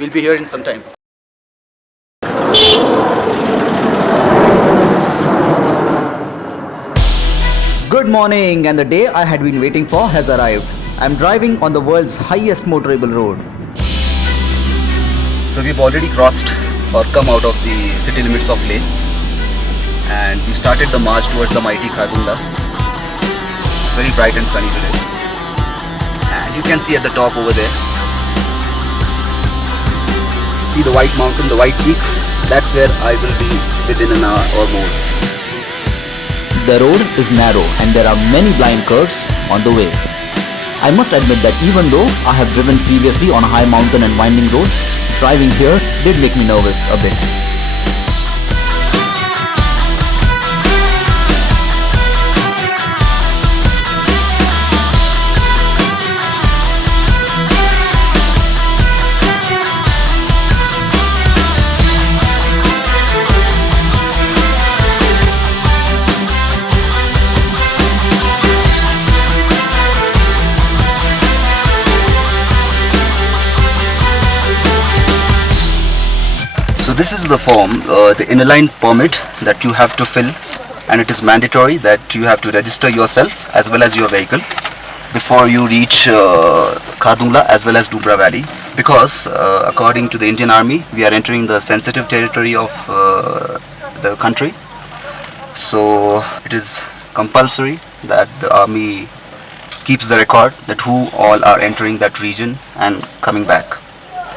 We'll be here in some time. Good morning, and the day I had been waiting for has arrived. I'm driving on the world's highest motorable road. So we've already crossed or come out of the city limits of Leh, and we started the march towards the mighty Khardungla. It's very bright and sunny today, and you can see at the top over there, see the white mountain, the white peaks. That's where I will be within an hour or more. The road is narrow and there are many blind curves on the way. I must admit that even though I have driven previously on high mountain and winding roads, driving here did make me nervous a bit. So this is the form, the inner-line permit that you have to fill, and it is mandatory that you have to register yourself as well as your vehicle before you reach Khardungla as well as Nubra Valley, because according to the Indian Army we are entering the sensitive territory of the country. So it is compulsory that the army keeps the record that who all are entering that region and coming back.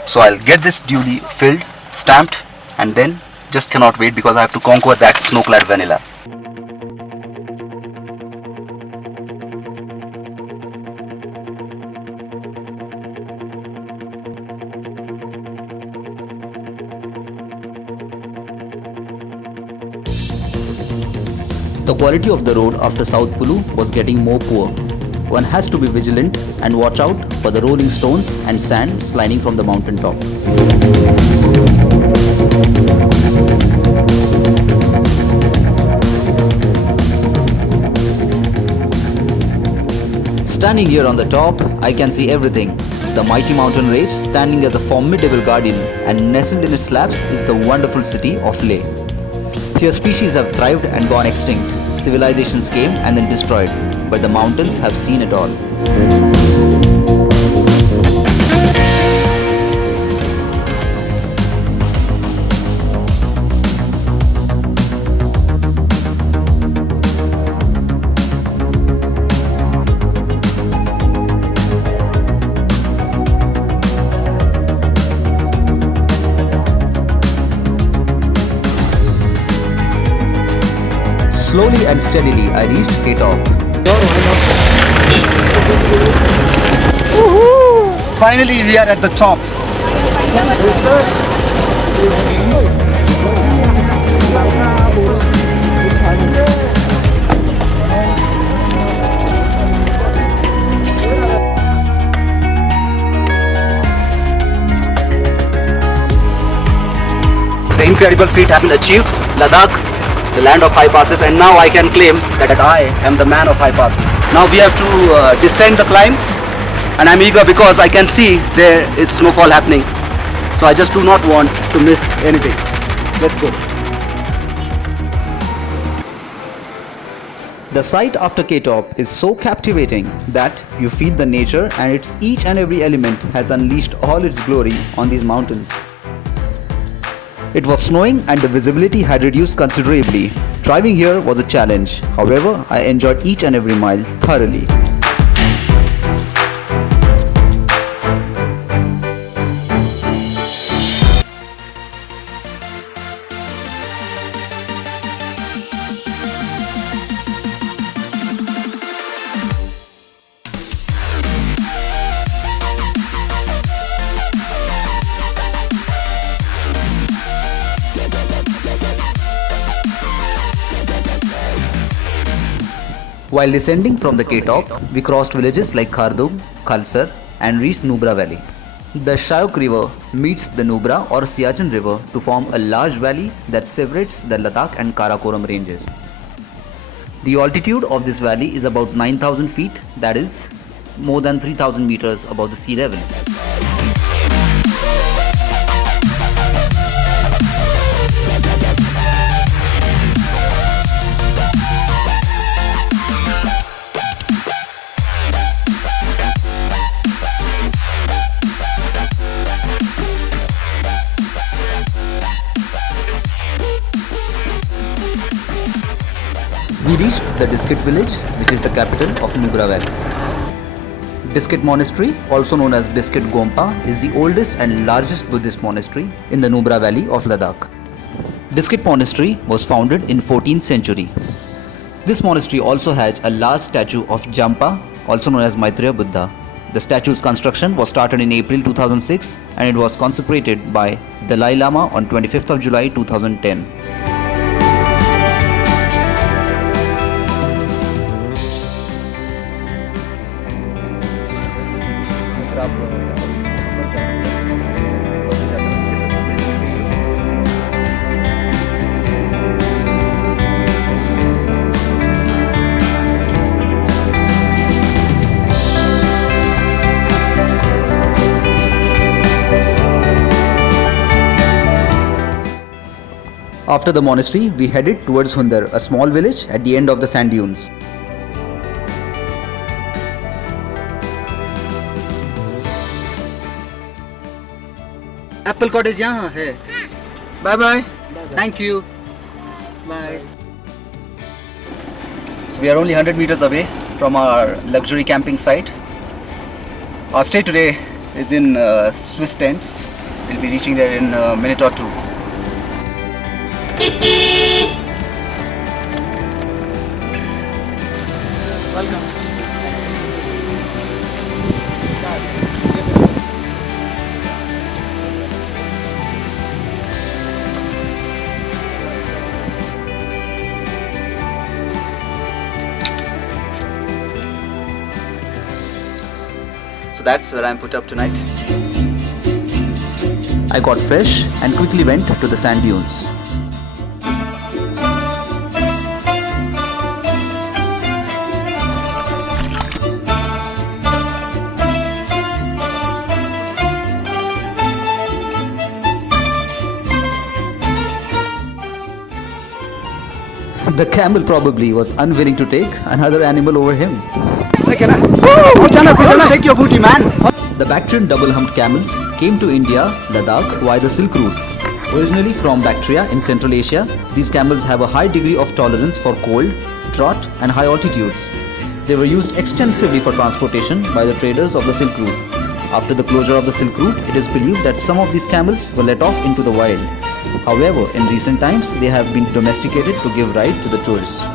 So I'll get this duly filled, stamped, and then just cannot wait because I have to conquer that snow-clad vanilla. The quality of the road after South Pulu was getting more poor. One has to be vigilant and watch out for the rolling stones and sand sliding from the mountain top. Standing here on the top, I can see everything. The mighty mountain range standing as a formidable guardian, and nestled in its laps is the wonderful city of Leh. Here species have thrived and gone extinct. Civilizations came and then destroyed, but the mountains have seen it all. Slowly and steadily I reached K-top. Finally we are at the top. The incredible feat has been achieved. Ladakh, the land of high passes, and now I can claim that I am the man of high passes. Now we have to descend the climb, and I'm eager because I can see there is snowfall happening. So I just do not want to miss anything. Let's go. The sight after K-top is so captivating that you feel the nature, and its each and every element has unleashed all its glory on these mountains. It was snowing and the visibility had reduced considerably. Driving here was a challenge. However, I enjoyed each and every mile thoroughly. While descending from the K-top, we crossed villages like Khardung, Khalsar and reached Nubra Valley. The Shyok River meets the Nubra or Siachen River to form a large valley that separates the Ladakh and Karakoram ranges. The altitude of this valley is about 9,000 feet, that is more than 3,000 meters above the sea level. reached the Diskit village, which is the capital of Nubra Valley. Diskit Monastery, also known as Diskit Gompa, is the oldest and largest Buddhist monastery in the Nubra Valley of Ladakh. Diskit Monastery was founded in 14th century. This monastery also has a large statue of Jampa, also known as Maitreya Buddha. The statue's construction was started in April 2006 and it was consecrated by the Dalai Lama on 25th of July 2010. After the monastery, we headed towards Hundar, a small village at the end of the sand dunes. Apple cottage यहाँ है. Bye bye. Thank you. Bye. So we are only 100 meters away from our luxury camping site. Our stay today is in Swiss tents. We'll be reaching there in a minute or two. Welcome. So that's where I'm put up tonight. I got fresh and quickly went to the sand dunes. The camel probably was unwilling to take another animal over him. Shake your booty, man. The Bactrian double-humped camels came to India, Ladakh via the Silk Route. Originally from Bactria in Central Asia, these camels have a high degree of tolerance for cold, drought and high altitudes. They were used extensively for transportation by the traders of the Silk Route. After the closure of the Silk Route, it is believed that some of these camels were let off into the wild. However, in recent times, they have been domesticated to give ride to the tourists.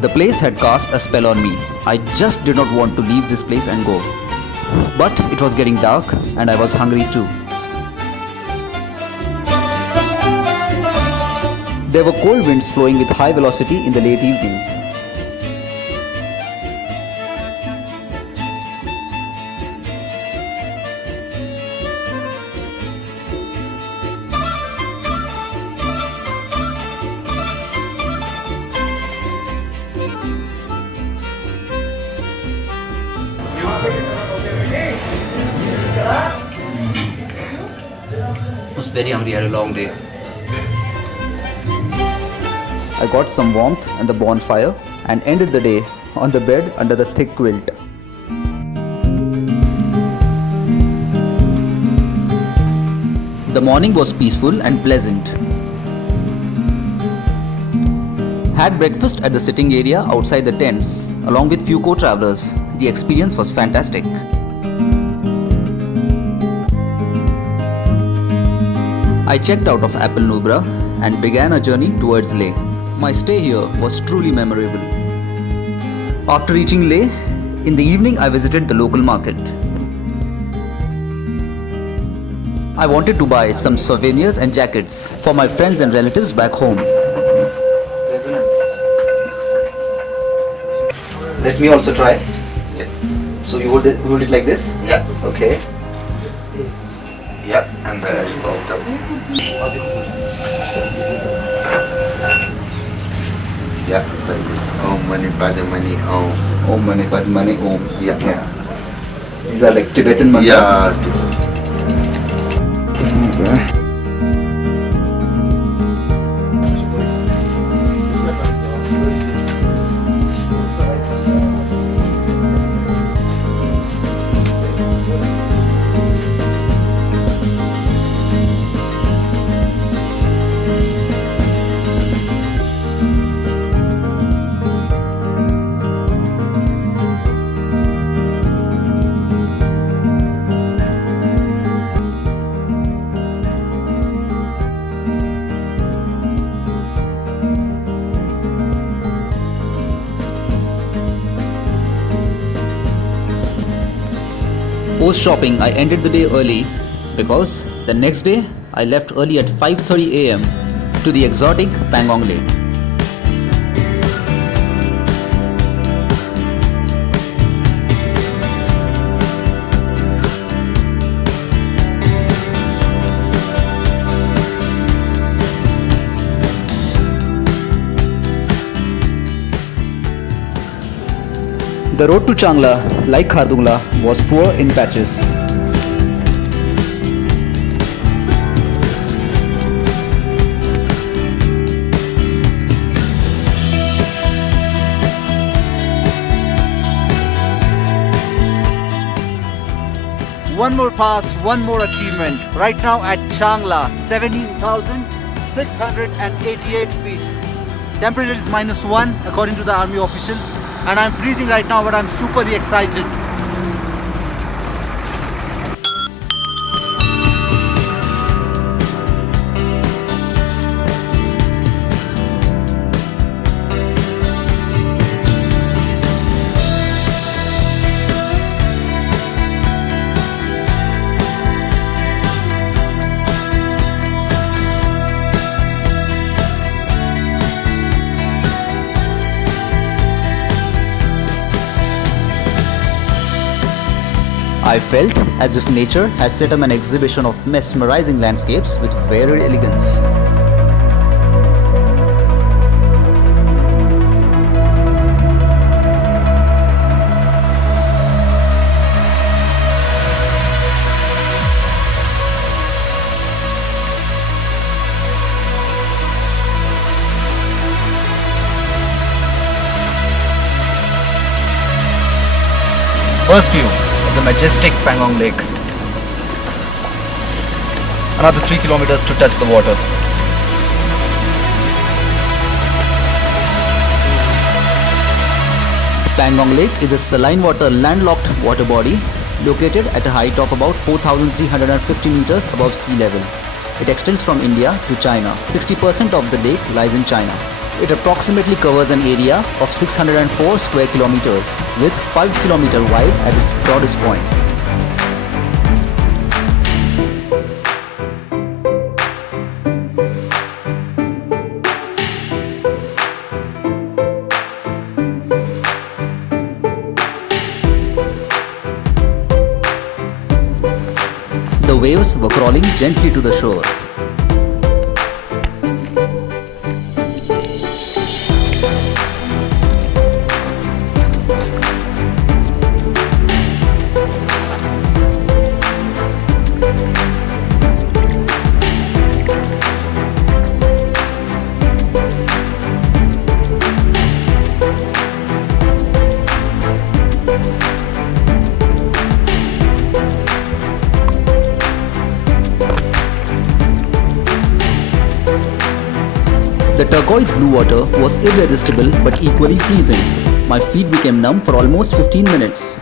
The place had cast a spell on me. I just did not want to leave this place and go. But it was getting dark and I was hungry too. There were cold winds flowing with high velocity in the late evening. I was very hungry, I had a long day. I got some warmth and the bonfire and ended the day on the bed under the thick quilt. The morning was peaceful and pleasant. Had breakfast at the sitting area outside the tents along with few co-travelers. The experience was fantastic. I checked out of Apple Nubra and began a journey towards Leh. My stay here was truly memorable. After reaching Leh, in the evening I visited the local market. I wanted to buy some souvenirs and jackets for my friends and relatives back home. Resonance. Let me also try. Yeah. So you hold it like this? Yeah. Okay. Yeah, and the edge of them. Yeah, like this. Om Mani Padme Mani Om. Om Mani Padme Mani Om. Yeah. These are like Tibetan mantras? Yeah. Post shopping, I ended the day early because the next day I left early at 5:30 a.m. to the exotic Pangong Lake. The road to Changla, like Khardungla, was poor in patches. One more pass, one more achievement. Right now at Changla, 17,688 feet. Temperature is -1 according to the army officials. And I'm freezing right now, but I'm super excited. I felt as if nature has set up an exhibition of mesmerizing landscapes with varied elegance. First view of the majestic Pangong Lake. Another 3 kilometers to touch the water. Pangong Lake is a saline water landlocked water body located at a height of about 4,350 meters above sea level. It extends from India to China. 60% of the lake lies in China. It approximately covers an area of 604 square kilometers with 5 km wide at its broadest point. The waves were crawling gently to the shore. The turquoise blue water was irresistible but equally freezing. My feet became numb for almost 15 minutes.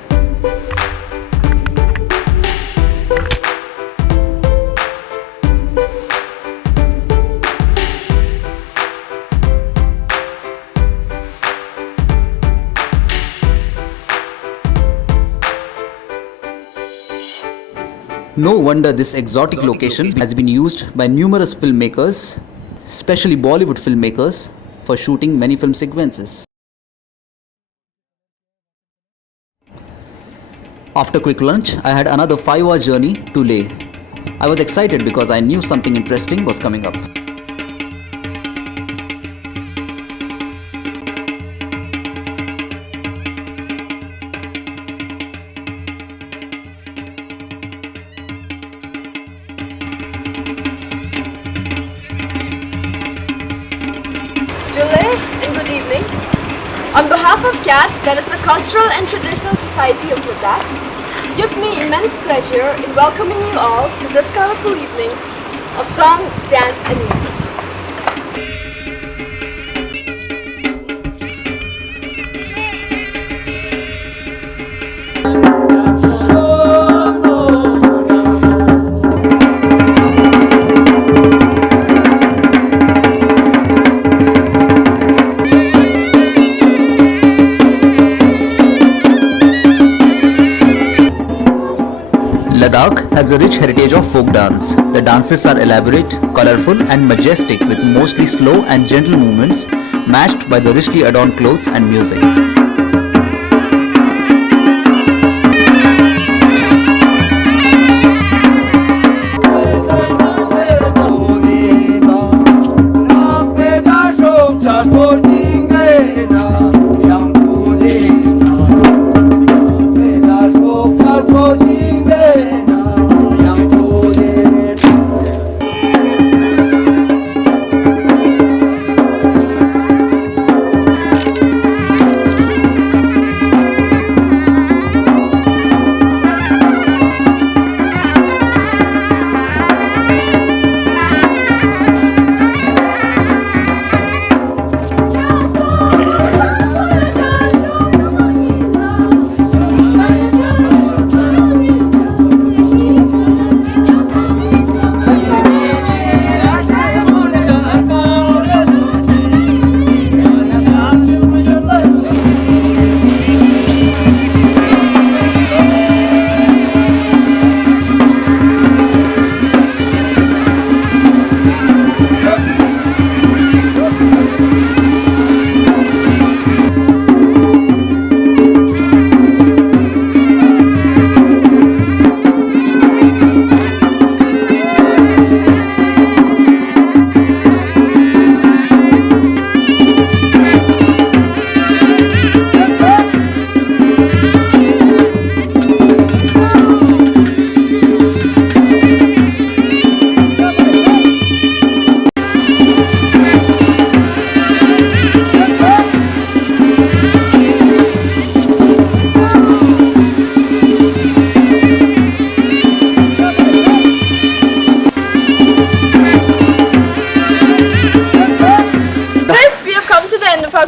No wonder this exotic location has been used by numerous filmmakers, especially Bollywood filmmakers, for shooting many film sequences. After quick lunch, I had another 5-hour journey to Leh. I was excited because I knew something interesting was coming up. On behalf of CATS, that is the Cultural and Traditional Society of Ladakh, it gives me immense pleasure in welcoming you all to this colorful evening of song, dance and music. Ladakh has a rich heritage of folk dance. The dances are elaborate, colorful and majestic with mostly slow and gentle movements matched by the richly adorned clothes and music.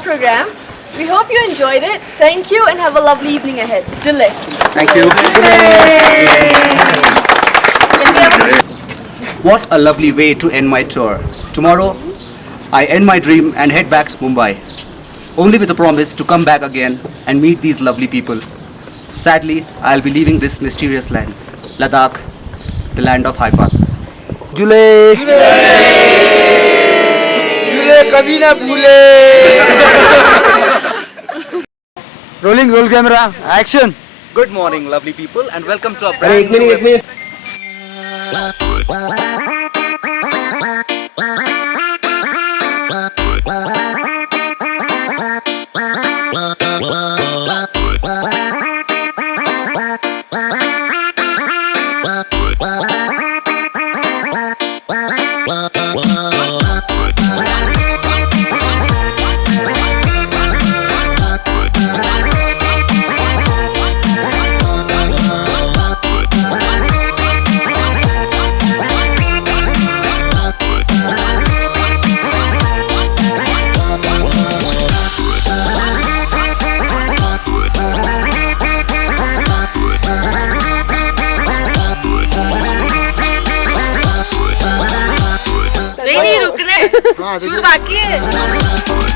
Program. We hope you enjoyed it. Thank you and have a lovely evening ahead. Julle. Thank you. What a lovely way to end my tour. Tomorrow, I end my dream and head back to Mumbai, only with a promise to come back again and meet these lovely people. Sadly, I'll be leaving this mysterious land, Ladakh, the land of high passes. Julle. कभी ना भूले. Rolling, roll camera, action. Good morning, lovely people, and welcome to our brand new नहीं रुकने, shoot बाकी है।